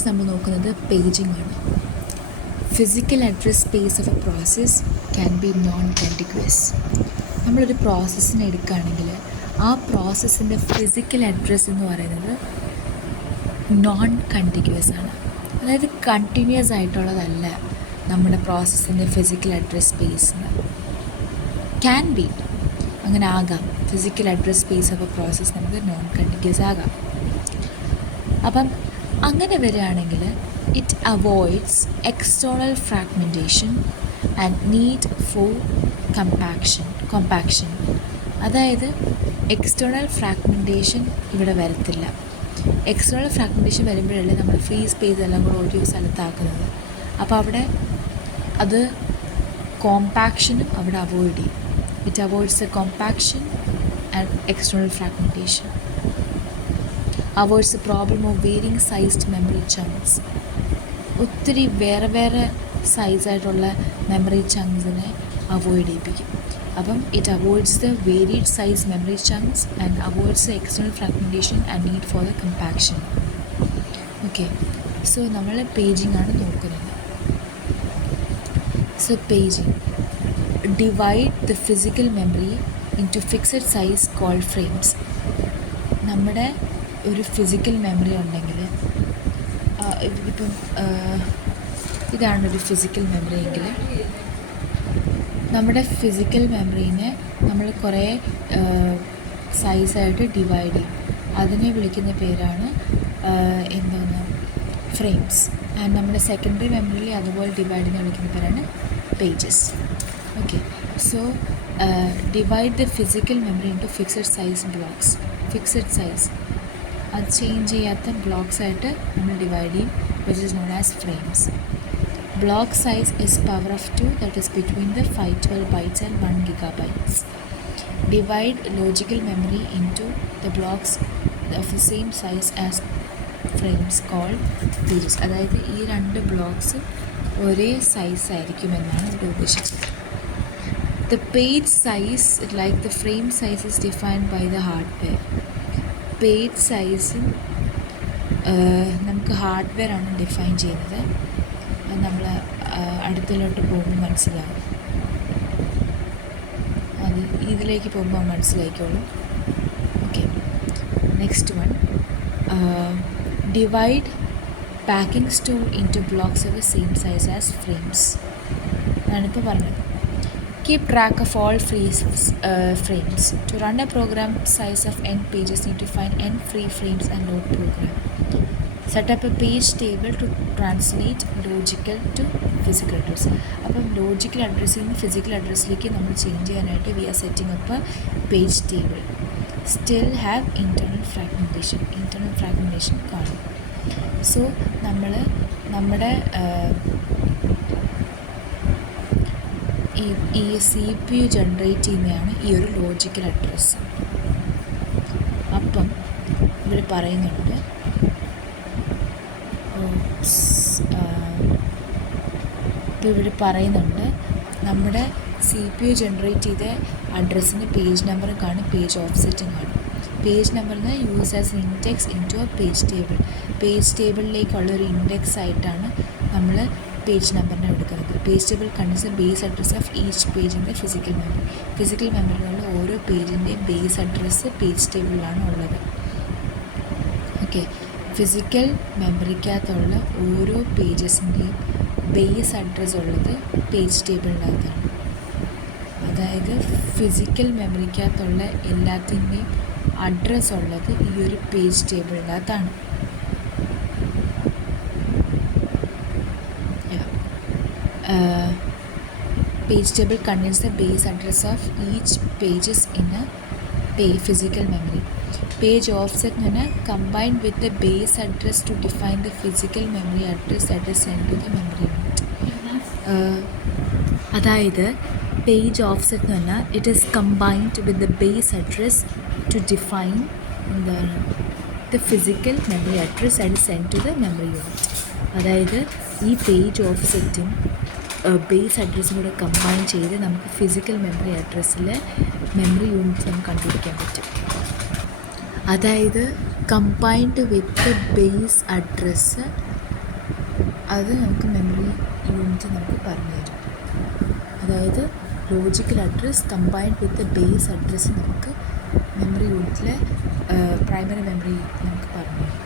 നമ്മൾ നോക്കുന്നത് പേജിംഗ് ആണ്. Physical address space of a process can be non contiguous. നമ്മളൊരു പ്രോസസ്സിനെ എടുക്കുകയാണെങ്കിൽ ആ പ്രോസസ്സിൻ്റെ ഫിസിക്കൽ അഡ്രസ്സ് എന്ന് പറയുന്നത് നോൺ കണ്ടിഗ്വസ് ആണ്. അതായത് കണ്ടിന്യൂസ് ആയിട്ടുള്ളതല്ല നമ്മുടെ പ്രോസസ്സിൻ്റെ physical address space. Can be, അങ്ങനെ ആകാം. Physical address space of a process നമുക്ക് നോൺ കണ്ടിഗ്വസ് ആകാം. അപ്പം അങ്ങനെ വരികയാണെങ്കിൽ it avoids external fragmentation and need for compaction. അതായത് എക്സ്റ്റേണൽ ഫ്രാഗ്മെൻറ്റേഷൻ ഇവിടെ വരത്തില്ല. എക്സ്റ്റേണൽ ഫ്രാഗ്മെൻറ്റേഷൻ വരുമ്പോഴല്ലേ നമ്മൾ ഫ്രീ സ്പേസ് എല്ലാം കൂടെ ഒരു സ്ഥലത്താക്കുന്നത്. അപ്പോൾ അവിടെ അത് കോമ്പാക്ഷനും അവിടെ അവോയ്ഡ് ചെയ്യും. It avoids the compaction and external fragmentation. avoids the problem of varying sized memory chunks. ഒത്തിരി വേറെ സൈസായിട്ടുള്ള മെമ്മറി ചങ്ക്സിനെ അവോയ്ഡ് ചെയ്യിപ്പിക്കും. അപ്പം it avoids the varied size memory chunks and avoids the external fragmentation and need for the compaction. Okay, so നമ്മൾ paging ആണ് നോക്കുന്നത്. So paging divide the physical memory into fixed size called frames. നമ്മുടെ ഒരു physical memory ഉണ്ടെങ്കിൽ ഇപ്പം ഇതാണൊരു physical memory എങ്കിൽ നമ്മുടെ physical മെമ്മറീനെ നമ്മൾ കുറേ സൈസായിട്ട് ഡിവൈഡ് ചെയ്യും. അതിനെ വിളിക്കുന്ന പേരാണ് എന്താണ് ഫ്രെയിംസ്. ആൻഡ് നമ്മുടെ സെക്കൻഡറി മെമ്മറിയിൽ അതുപോലെ ഡിവൈഡ് ചെയ്യുന്ന വിളിക്കുന്ന പേരാണ് pages. Okay, so divide the physical memory into fixed size blocks. Fixed size അത് ചേഞ്ച് ചെയ്യാത്ത ബ്ലോക്സ് ആയിട്ട് നമ്മൾ ഡിവൈഡ് ചെയ്യും, which is known as frames. Block size is power of 2, that is between the 512 bytes and 1 GB. Divide logical memory into the blocks of the same size as frames called pages. അതായത് ഈ രണ്ട് blocks ഒരേ size ആയിരിക്കുമെന്നാണ് ഇവിടെ ഉദ്ദേശിച്ചത്. The page size like the frame size is defined by the hardware. Page സൈസും നമുക്ക് hardware ആണ് ഡിഫൈൻ ചെയ്യുന്നത്. അത് നമ്മൾ അടുത്തിലോട്ട് പോകുമ്പോൾ മനസ്സിലാകും. അത് ഇതിലേക്ക് പോകുമ്പോൾ മനസ്സിലാക്കിക്കോളും. Okay, next one divide backing store into blocks of the same size as frames. ഞാനിപ്പോൾ പറഞ്ഞത്. Keep track of all frames. To run a program size of n pages, need to find n free frames and load program. Set up a page table to translate logical to physical address. അപ്പം logical അഡ്രസ്സിൽ നിന്ന് physical അഡ്രസ്സിലേക്ക് നമ്മൾ change ചെയ്യാനായിട്ട് we are setting up page table. Still have internal fragmentation കാണും. So നമ്മൾ നമ്മുടെ ഈ CPU ജനറേറ്റ് ചെയ്യുന്നതാണ് ഈ ഒരു ലോജിക്കൽ അഡ്രസ്സ്. അപ്പം ഇവിടെ പറയുന്നുണ്ട് നമ്മുടെ CPU ജനറേറ്റ് ചെയ്ത അഡ്രസ്സിന് പേജ് നമ്പറും കാണും, പേജ് ഓഫ്സെറ്റും കാണും. പേജ് നമ്പറിന് use as an index into a page table. Page ടേബിളിലേക്കുള്ളൊരു ഇൻഡെക്സ് ആയിട്ടാണ് നമ്മൾ പേജ് നമ്പറിനെ എടുക്കുന്നത്. Page table consider base address of each page in the physical memory. Physical മെമ്മറിയിലുള്ള ഓരോ പേജിൻ്റെയും ബേസ് അഡ്രസ്സ് പേജ് ടേബിളിലാണ് ഉള്ളത്. ഓക്കെ, ഫിസിക്കൽ മെമ്മറിക്കകത്തുള്ള ഓരോ പേജസിൻ്റെയും ബേസ് അഡ്രസ്സ് ഉള്ളത് പേജ് ടേബിളിനകത്താണ്. അതായത് ഫിസിക്കൽ മെമ്മറിക്കകത്തുള്ള എല്ലാത്തിൻ്റെയും അഡ്രസ്സ് ഉള്ളത് ഈ ഒരു പേജ് ടേബിളിനകത്താണ്. Page table contains the base address of each pages in a physical memory. Page offset combined with the base address to define the physical memory address that is sent to the memory unit. അതായത് page offset എന്ന് പറഞ്ഞാൽ it is combined with the base address to define the physical memory address that is send to the memory unit. അതായത് ഈ page ഓഫ്സെറ്റും base അഡ്രസ്സും കൂടെ combine ചെയ്ത് നമുക്ക് physical memory അഡ്രസ്സിലെ memory unit നമുക്ക് കണ്ടുപിടിക്കാൻ പറ്റും. അതായത് കമ്പൈൻഡ് വിത്ത് ബേസ് അഡ്രസ്സ് അത് നമുക്ക് മെമ്മറി യൂണിറ്റ് നമുക്ക് പറഞ്ഞു തരും. അതായത് ലോജിക്കൽ അഡ്രസ് കമ്പൈൻഡ് വിത്ത് ബേസ് അഡ്രസ്സ് നമുക്ക് മെമ്മറി യൂണിറ്റിലെ പ്രൈമറി മെമ്മറി നമുക്ക് പറഞ്ഞു തരും.